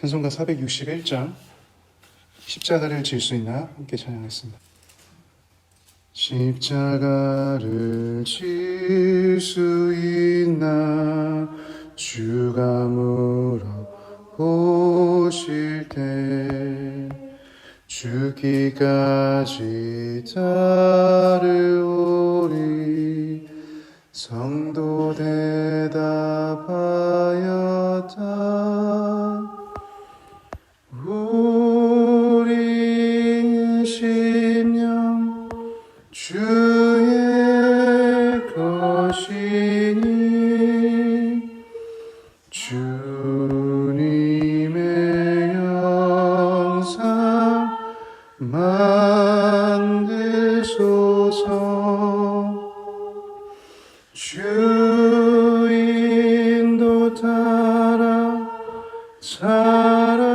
찬송가 461장 십자가를 질 수 있나 함께 찬양하겠습니다. 십자가를 질 수 있나 주가 물어보실 때 죽기까지 따르오리. 성도 대답하였다. 우리의 심령 주의 것이니 주님의 영상 만드소서. 주 인도 따라 살아갈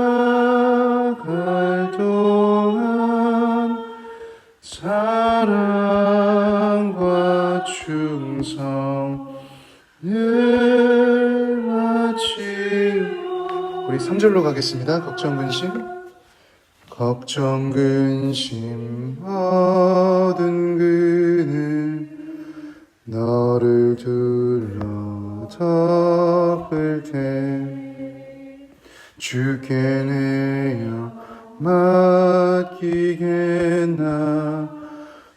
동안 사랑과 충성을 마치우. 우리 3절로 가겠습니다. 걱정 근심 얻은 그는 너를 둘러 덮을 때 주께 내어 맡기겠나.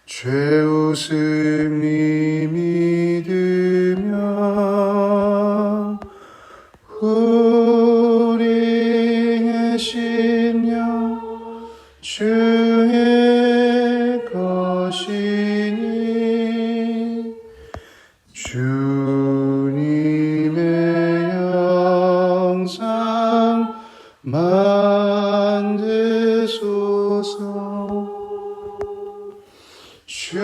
죄 웃음이 믿으며 우리의 심령 주의 것이니 주님의 영상 만드소서. 주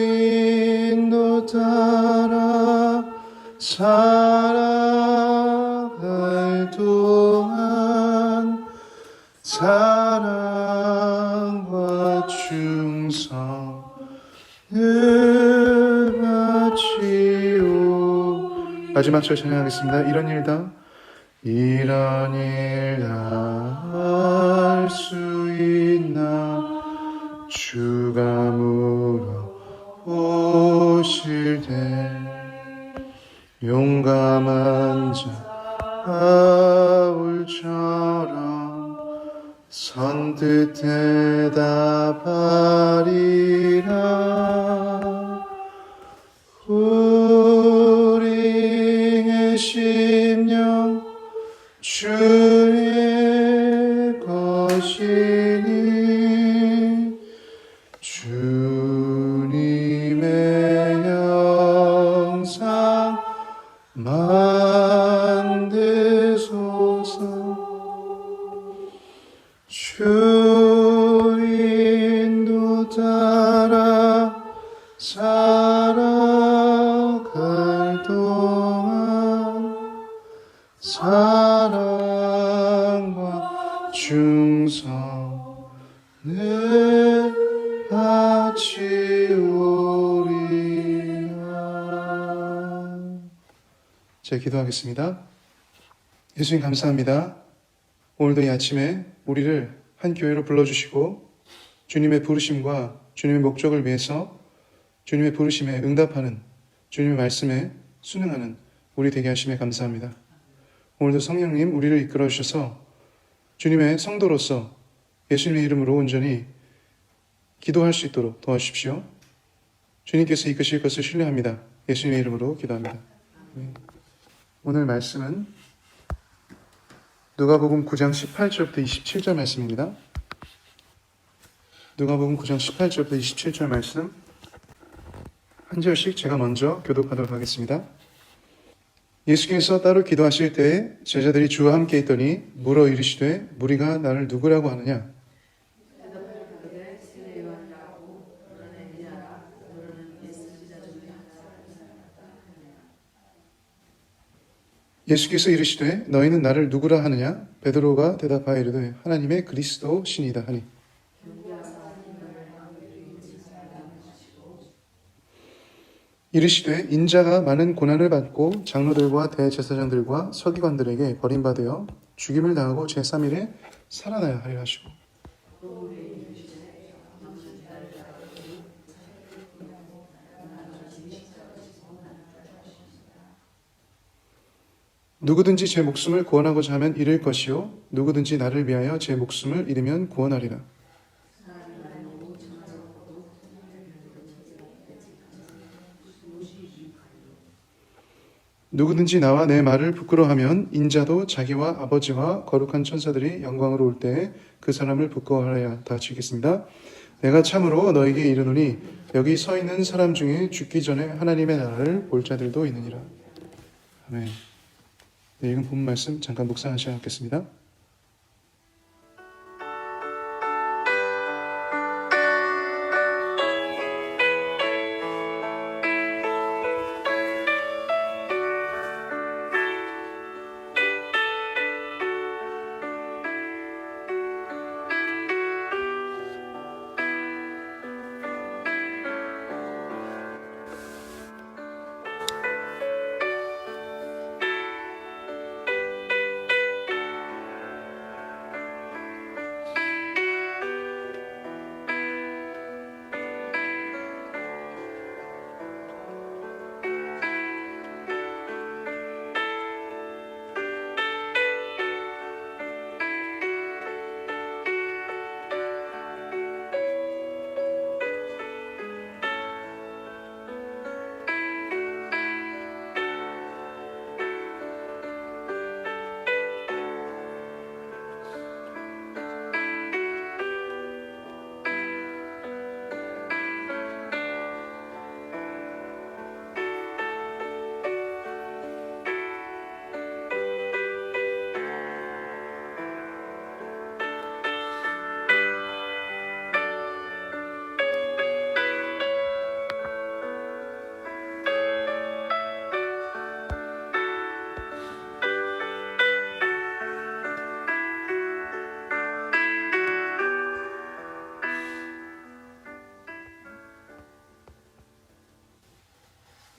인도 따라 살아갈 동안 사랑과 충성을 마치오. 마지막 절 찬양하겠습니다. 이런 일 다 할 수 있나 주가 물어보실 때 용감한 자 바울처럼 선뜻 대답하리라. 우리의 심령 주의 것이니 주님의 영상 만드소서. 주 인도 따라 살아갈 동안 사랑과 충성을 바치오리라. 제 기도하겠습니다. 예수님 감사합니다. 오늘도 이 아침에 우리를 한 교회로 불러주시고 주님의 부르심과 주님의 목적을 위해서 주님의 부르심에 응답하는 주님의 말씀에 순응하는 우리 되게 하심에 감사합니다. 오늘도 성령님 우리를 이끌어 주셔서 주님의 성도로서 예수님의 이름으로 온전히 기도할 수 있도록 도와주십시오. 주님께서 이끄실 것을 신뢰합니다. 예수님의 이름으로 기도합니다. 오늘 말씀은 누가복음 9장 18절부터 27절 말씀입니다. 누가복음 9장 18절부터 27절 말씀 한 절씩 제가 먼저 교독하도록 하겠습니다. 예수께서 따로 기도하실 때에 제자들이 주와 함께 있더니 물어 이르시되 무리가 나를 누구라고 하느냐. 예수께서 이르시되 너희는 나를 누구라 하느냐. 베드로가 대답하여 이르되 하나님의 그리스도 신이다 하니. 이르시되 인자가 많은 고난을 받고 장로들과 대제사장들과 서기관들에게 버림받아 죽임을 당하고 제3일에 살아나야 하려 하시고 누구든지 제 목숨을 구원하고자 하면 잃을 것이요 누구든지 나를 위하여 제 목숨을 잃으면 구원하리라. 누구든지 나와 내 말을 부끄러워하면 인자도 자기와 아버지와 거룩한 천사들이 영광으로 올 때에 그 사람을 부끄러워하여야. 다 지겠습니다. 내가 참으로 너에게 이르노니 여기 서 있는 사람 중에 죽기 전에 하나님의 나라를 볼 자들도 있느니라. 아멘. 네, 읽은 본 말씀 잠깐 묵상하셔야겠습니다.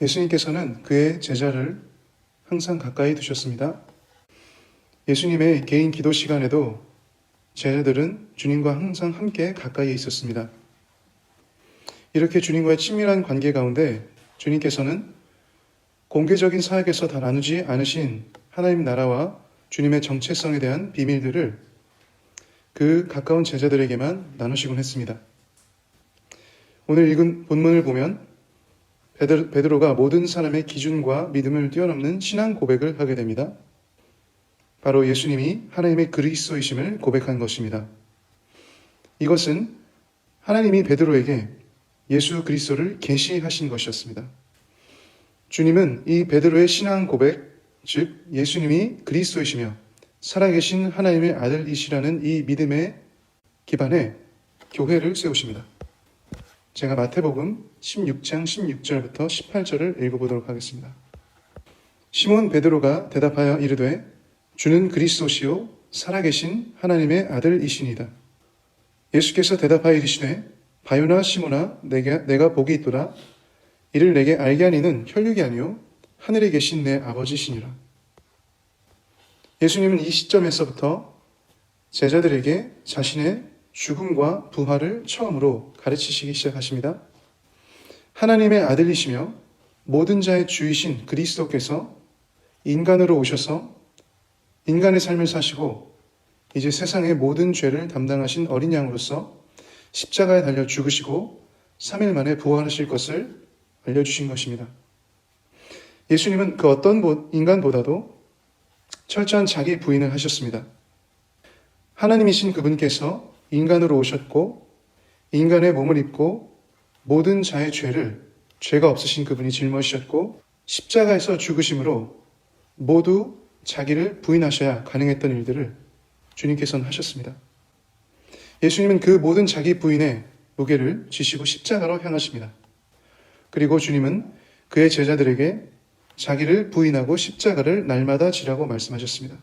예수님께서는 그의 제자를 항상 가까이 두셨습니다. 예수님의 개인 기도 시간에도 제자들은 주님과 항상 함께 가까이에 있었습니다. 이렇게 주님과의 친밀한 관계 가운데 주님께서는 공개적인 사역에서 다 나누지 않으신 하나님 나라와 주님의 정체성에 대한 비밀들을 그 가까운 제자들에게만 나누시곤 했습니다. 오늘 읽은 본문을 보면 베드로가 모든 사람의 기준과 믿음을 뛰어넘는 신앙 고백을 하게 됩니다. 바로 예수님이 하나님의 그리스도이심을 고백한 것입니다. 이것은 하나님이 베드로에게 예수 그리스도를 계시하신 것이었습니다. 주님은 이 베드로의 신앙 고백, 즉 예수님이 그리스도이시며 살아계신 하나님의 아들이시라는 이 믿음의 기반에 교회를 세우십니다. 제가 마태복음 16장 16절부터 18절을 읽어보도록 하겠습니다. 시몬 베드로가 대답하여 이르되 주는 그리스도시요 살아계신 하나님의 아들이시니이다. 예수께서 대답하여 이르시되 바요나 시몬아 내가 복이 있도다. 이를 내게 알게 하니는 혈육이 아니요 하늘에 계신 내 아버지시니라. 예수님은 이 시점에서부터 제자들에게 자신의 죽음과 부활을 처음으로 가르치시기 시작하십니다. 하나님의 아들이시며 모든 자의 주이신 그리스도께서 인간으로 오셔서 인간의 삶을 사시고 이제 세상의 모든 죄를 담당하신 어린 양으로서 십자가에 달려 죽으시고 3일 만에 부활하실 것을 알려주신 것입니다. 예수님은 그 어떤 인간보다도 철저한 자기 부인을 하셨습니다. 하나님이신 그분께서 인간으로 오셨고 인간의 몸을 입고 모든 자의 죄가 없으신 그분이 짊어지셨고 십자가에서 죽으심으로 모두 자기를 부인하셔야 가능했던 일들을 주님께서는 하셨습니다. 예수님은 그 모든 자기 부인의 무게를 지시고 십자가로 향하십니다. 그리고 주님은 그의 제자들에게 자기를 부인하고 십자가를 날마다 지라고 말씀하셨습니다.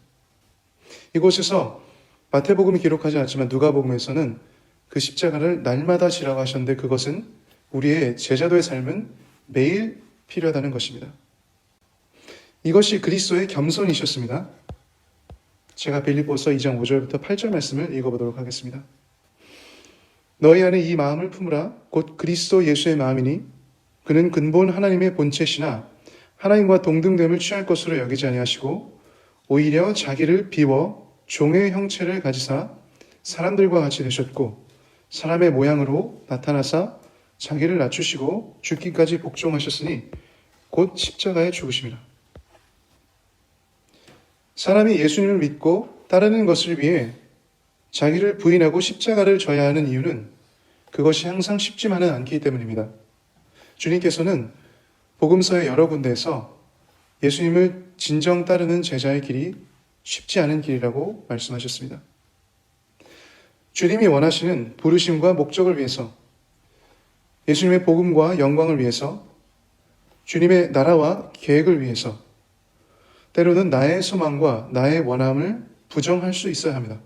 이곳에서 마태복음이 기록하지 않지만 누가복음에서는 그 십자가를 날마다 지라고 하셨는데 그것은 우리의 제자도의 삶은 매일 필요하다는 것입니다. 이것이 그리스도의 겸손이셨습니다. 제가 빌립보서 2장 5절부터 8절 말씀을 읽어보도록 하겠습니다. 너희 안에 이 마음을 품으라. 곧 그리스도 예수의 마음이니 그는 근본 하나님의 본체시나 하나님과 동등됨을 취할 것으로 여기지 아니하시고 오히려 자기를 비워 종의 형체를 가지사 사람들과 같이 되셨고 사람의 모양으로 나타나사 자기를 낮추시고 죽기까지 복종하셨으니 곧 십자가에 죽으심이라. 사람이 예수님을 믿고 따르는 것을 위해 자기를 부인하고 십자가를 져야 하는 이유는 그것이 항상 쉽지만은 않기 때문입니다. 주님께서는 복음서의 여러 군데에서 예수님을 진정 따르는 제자의 길이 쉽지 않은 길이라고 말씀하셨습니다. 주님이 원하시는 부르심과 목적을 위해서, 예수님의 복음과 영광을 위해서, 주님의 나라와 계획을 위해서 때로는 나의 소망과 나의 원함을 부정할 수 있어야 합니다.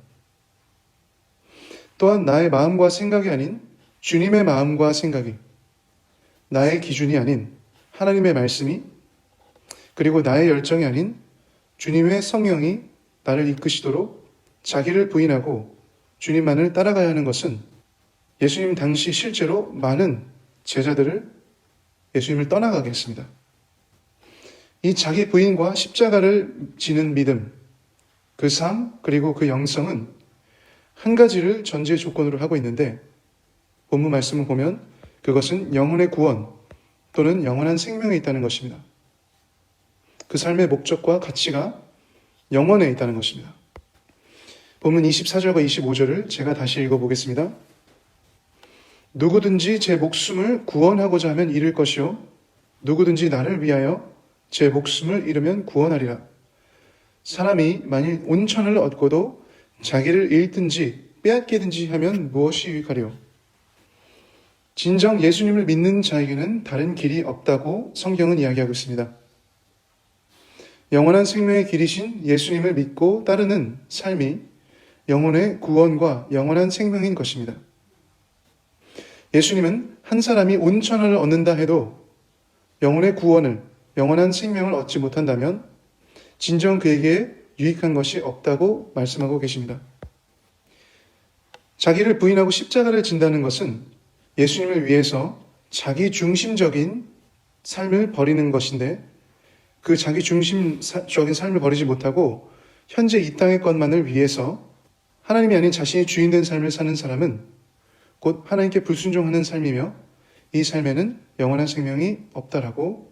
또한 나의 마음과 생각이 아닌 주님의 마음과 생각이, 나의 기준이 아닌 하나님의 말씀이, 그리고 나의 열정이 아닌 주님의 성령이 나를 이끄시도록 자기를 부인하고 주님만을 따라가야 하는 것은 예수님 당시 실제로 많은 제자들을 예수님을 떠나가게 했습니다. 이 자기 부인과 십자가를 지는 믿음, 그 삶, 그리고 그 영성은 한 가지를 전제 조건으로 하고 있는데 본문 말씀을 보면 그것은 영혼의 구원 또는 영원한 생명에 있다는 것입니다. 그 삶의 목적과 가치가 영원에 있다는 것입니다. 본문 24절과 25절을 제가 다시 읽어보겠습니다. 누구든지 제 목숨을 구원하고자 하면 잃을 것이요 누구든지 나를 위하여 제 목숨을 잃으면 구원하리라. 사람이 만일 온천을 얻고도 자기를 잃든지 빼앗기든지 하면 무엇이 유익하리요? 진정 예수님을 믿는 자에게는 다른 길이 없다고 성경은 이야기하고 있습니다. 영원한 생명의 길이신 예수님을 믿고 따르는 삶이 영혼의 구원과 영원한 생명인 것입니다. 예수님은 한 사람이 온천을 얻는다 해도 영혼의 구원을, 영원한 생명을 얻지 못한다면 진정 그에게 유익한 것이 없다고 말씀하고 계십니다. 자기를 부인하고 십자가를 진다는 것은 예수님을 위해서 자기 중심적인 삶을 버리는 것인데 그 자기 중심적인 삶을 버리지 못하고 현재 이 땅의 것만을 위해서 하나님이 아닌 자신이 주인된 삶을 사는 사람은 곧 하나님께 불순종하는 삶이며 이 삶에는 영원한 생명이 없다라고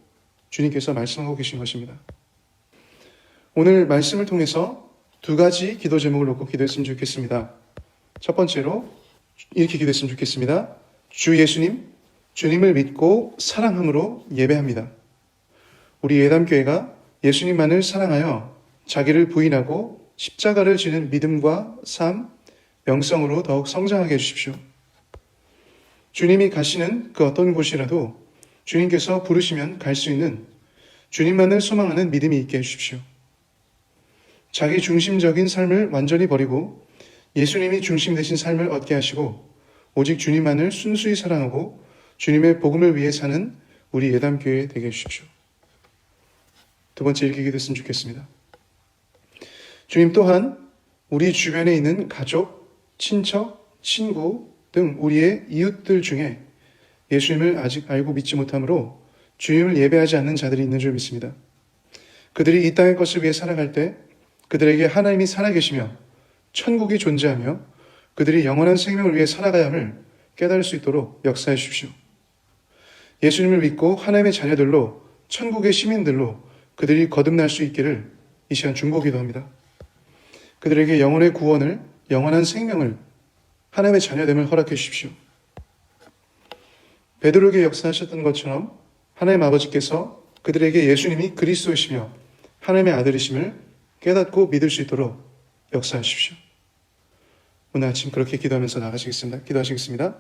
주님께서 말씀하고 계신 것입니다. 오늘 말씀을 통해서 두 가지 기도 제목을 놓고 기도했으면 좋겠습니다. 첫 번째로 이렇게 기도했으면 좋겠습니다. 주 예수님, 주님을 믿고 사랑함으로 예배합니다. 우리 예담교회가 예수님만을 사랑하여 자기를 부인하고 십자가를 지는 믿음과 삶, 영성으로 더욱 성장하게 해주십시오. 주님이 가시는 그 어떤 곳이라도 주님께서 부르시면 갈 수 있는 주님만을 소망하는 믿음이 있게 해주십시오. 자기 중심적인 삶을 완전히 버리고 예수님이 중심 되신 삶을 얻게 하시고 오직 주님만을 순수히 사랑하고 주님의 복음을 위해 사는 우리 예담교회 되게 해주십시오. 두 번째 이렇게 기도했으면 좋겠습니다. 주님 또한 우리 주변에 있는 가족, 친척, 친구 등 우리의 이웃들 중에 예수님을 아직 알고 믿지 못함으로 주님을 예배하지 않는 자들이 있는 줄 믿습니다. 그들이 이 땅의 것을 위해 살아갈 때 그들에게 하나님이 살아계시며 천국이 존재하며 그들이 영원한 생명을 위해 살아가야 함을 깨달을 수 있도록 역사해 주십시오. 예수님을 믿고 하나님의 자녀들로 천국의 시민들로 그들이 거듭날 수 있기를 이 시간 중보기도합니다. 그들에게 영혼의 구원을, 영원한 생명을, 하나님의 자녀됨을 허락해 주십시오. 베드로에게 역사하셨던 것처럼 하나님 아버지께서 그들에게 예수님이 그리스도이시며 하나님의 아들이심을 깨닫고 믿을 수 있도록 역사하십시오. 오늘 아침 그렇게 기도하면서 나가시겠습니다. 기도하시겠습니다.